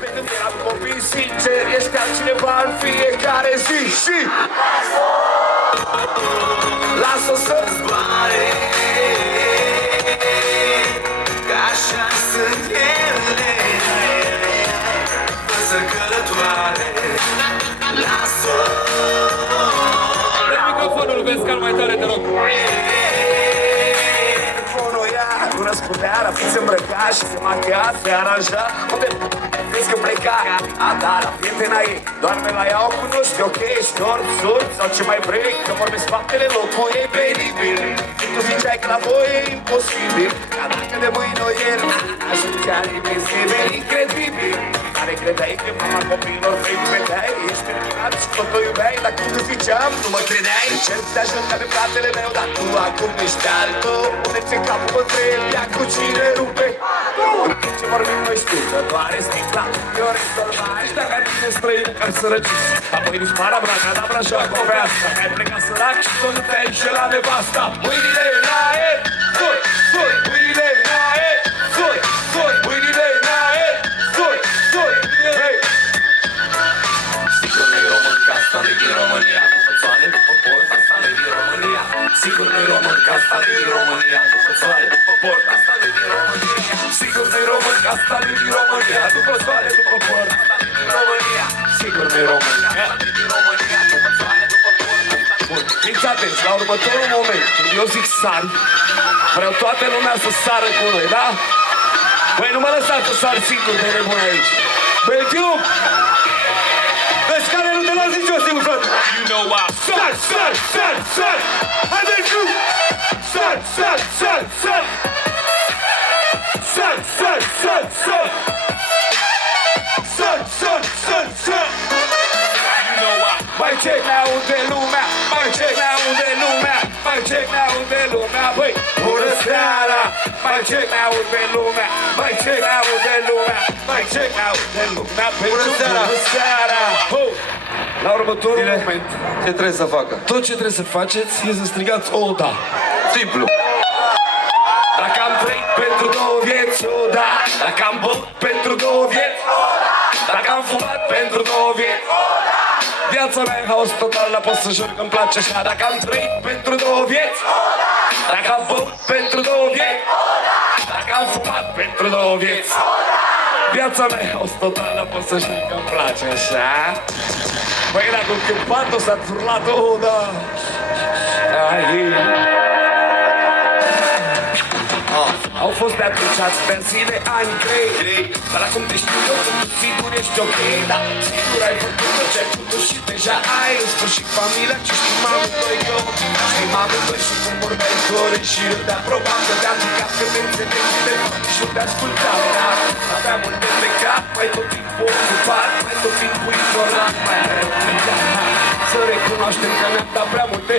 Pe când eram copii sinceri, ești altcineva în fiecare zi. Și lasă-o să zboare, că așa sunt ele, păsă călătoare. Lasă-o. Dă microfonul, vezi că mai tare, te rog. Telefonul ea nu răspundea, rapid se îmbrăca și se machia, se aranja. Unde vezi că pleca? A, da, la prietena ei. Doarme la ea, o cunoști, ok, ești dorm, sur sau ce mai vrei, că vorbesc faptele locului e penibil. Tu ziceai că la voi e imposibil, ca dacă de mâine o ieri ajung chiar invizibil, incredibil. Care credeai că mama copiilor vei vedeai? Ești minunat și tot o iubeai, dar cum îți ziceam, nu mă credeai? Încerc să te ajut ca pe fratele meu, dar tu acum ești altul. Pune-ți în capul mă întreb, ia cu cine rupe. În timp ce vorbim noi știu că doare sticla, eu rezolvai. Și dacă ar fi de străini care sărăciți, apoi nici parabra, cadabra și acopească. Că ai plecat sărac și tot nu te-ai înșelat nevasta. Mâinile în aer, soi, soi, mâinile în aer, soi, soi, mâinile în aer, soi, soi, hei! Sigur nu-i român, că asta nu-i din România. Soare după port, asta nu-i din România. Sigur nu-i român, că asta nu-i din România. Soare după port, asta nu-i din România. Sigur nu-i român, că asta nu-i din România. După soare, după port, asta nu-i din România. Sigur nu-i român, că asta nu-i din România. După soare, după port, asta nu-i din România. Bun, fiți atenți, la următorul moment, când eu zic sari, vreau toată lumea să sară cu noi, da? Băi, nu mă lăsați să sar singur de nebun aici. Belgium! Vezi care nu te las nici eu singur, frate! You know why. Sar, sar, sar, sar! Hai, Belgium! Sar, sar, sar, sar! Sar, sar, sar, sar! Sar, sar, sar, sar! You know why. Mai check la unde lumea, mai check la unde lumea, mai check la unde lumea, băi, bună seara! Mai check la unde lumea, mai check la unde lumea, mai check la unde lumea, bună seara! Bună seara! La următorul moment, Ce trebuie să facă? tot ce trebuie să faceți e să strigați o da. Simplu. Dacă am trăit pentru două vieți, o da. Dacă am băut pentru două vieți, o da. Dacă am fumat pentru două vieți, o da. Viața mea e haos total, dar pot să jur că-mi place așa. Dacă am trăit pentru două vieți, o da. Dacă am băut pentru două vieți, o da. Dacă am fumat pentru două vieți, o da. Viața mea e haos total, dar pot să jur că-mi place așa. Băi, dacă un câmpat s-a turlat, o da. Au fost de atunci ați persine ani grei, dar acum te știu eu că tu sigur ești ok. Dar sigur ai făcut tot ce-ai putut și deja ai în sfârșit familia. Ce știm amândoi că știm amândoi și cum vorbeai flori și râdea. Probabil te-am picat că te înțelegi de fapt și nu te ascultam. Dar aveam un plecat, mai tot timpul ocupat, mai tot timpul ignorat, mai mereu plecat. Să recunoaștem că ne-am dat prea multe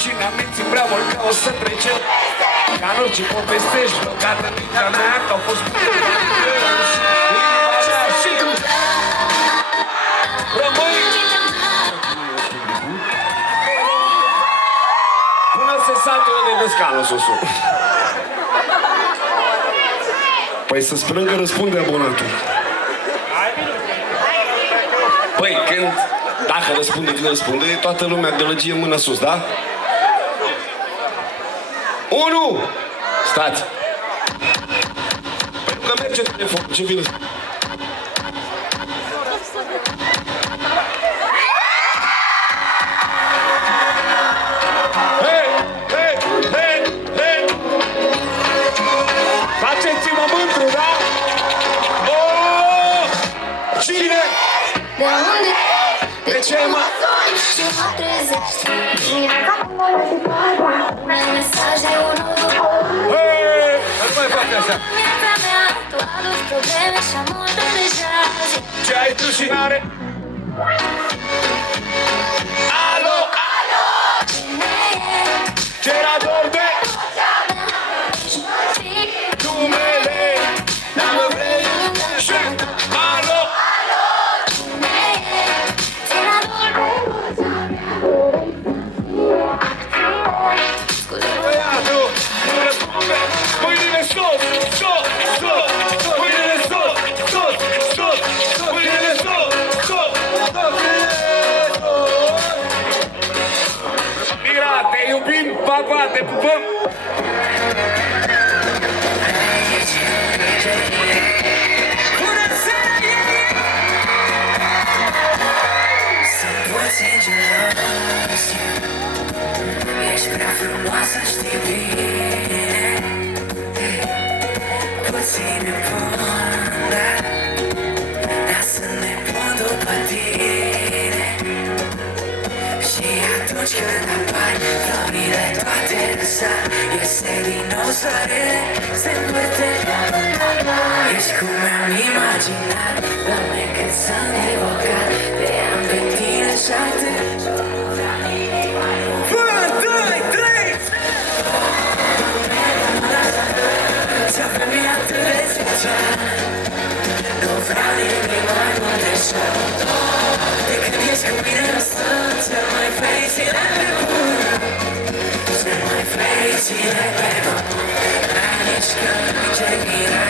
și ne-am mințit prea mult că o să trecem. Ca în orice povestești blocată în mintea mea, că au fost și rămâi până se satură de descanul susul. Păi să sperăm că răspunde abonatul. Păi când, dacă răspunde, când răspunde, toată lumea gălăgie mâna sus, da? 1! Stați! Pentru că merge telefonul, ce vine? Hei! Hei! Hei! Hei! Faceți-mă mândru, da? Oh! Cine? De unde? De ce mă? Și mă trezești. Un mesaj de unul după Hei! Nu mai fac așa! viața mea. Tu aduci probleme și am multe deja. Ce ai tu și n-are? Alo! Alo, cine e? Ce-era dor de Nici nu știi. numele? Dacă vrei și alo! Alo, cine e? Ți-l ador pe vocea mea. Scuze, Băiatul, nu răspunde! Mâinile sus! Sus! Sus! Mâinile sus! Sus! Sus! Pa, pa, te pupăm! Bună seara! Sunt puțin gelos. Ești prea frumoasă, știi bine. Puțin nebun, dar sunt nebun după tine. Și atunci când apar florile toate în sar, iese din nou soarele, se învârte. Ești cum mi-am imaginat, Doamne, cât sunt evocat, te-am pe tine și atât. 1, 2, 3! Ți-a venit atât de special, nu vreau nimic mai mult de așa. De când ești cu mine nu sunt cel mai fericit de pe pământ, cel mai fericit de pe pământ. Nici când nu ce bine,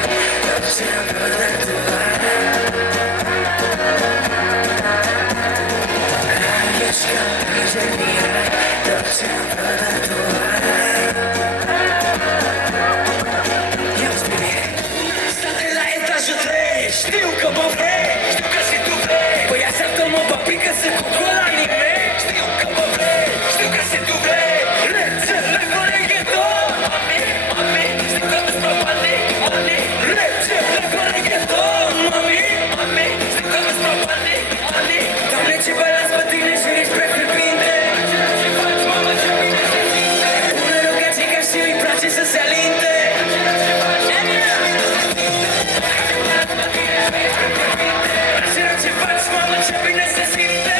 tot ce-mi văd tu are. Nici când nu ce bine, tot ce-mi văd tu are. Eu-ți bine, state la etajul 3, știu că mă vrei, știu că și tu vrei. Păi așteaptă-mă, papi, că sunt cu cola nimeni. Știu că mă vrei, știu că și tu vrei. Regele fără reggaeton, mami, mami, știu că îți propane, mami. Regele fără reggaeton, mami, mami, știu că îți propane, mami. Doamne, ce balanți pe tine și ești pe fierbinte. Ce faci, mamă, ce bine se simte. Pune rugații ca și îi place să se alinte. Ce faci, mamă, ce bine se simte.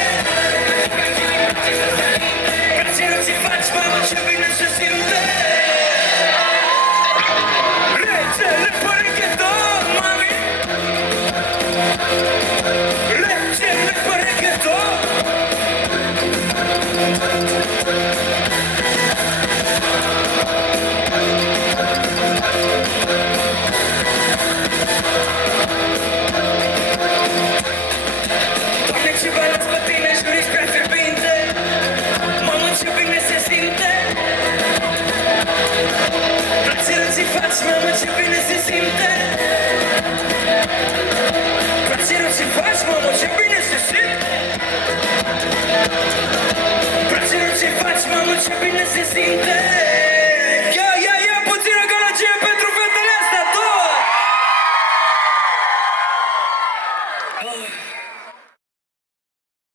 Ce faci, mamă, ce bine se simte. Regele fără reggaeton, mami. Regele fără reggaeton. Doamne, ce balanți pe tine, jur, ești prea fierbinte. Mamă, ce bine se simte. Frăților, ce faci, mamă, ce bine se simte. Frăților, ce faci, mamă, ce bine se simte. Frăților, ce faci, mamă, ce bine se simte. Ia, puțină gălăgie pentru fetele astea două.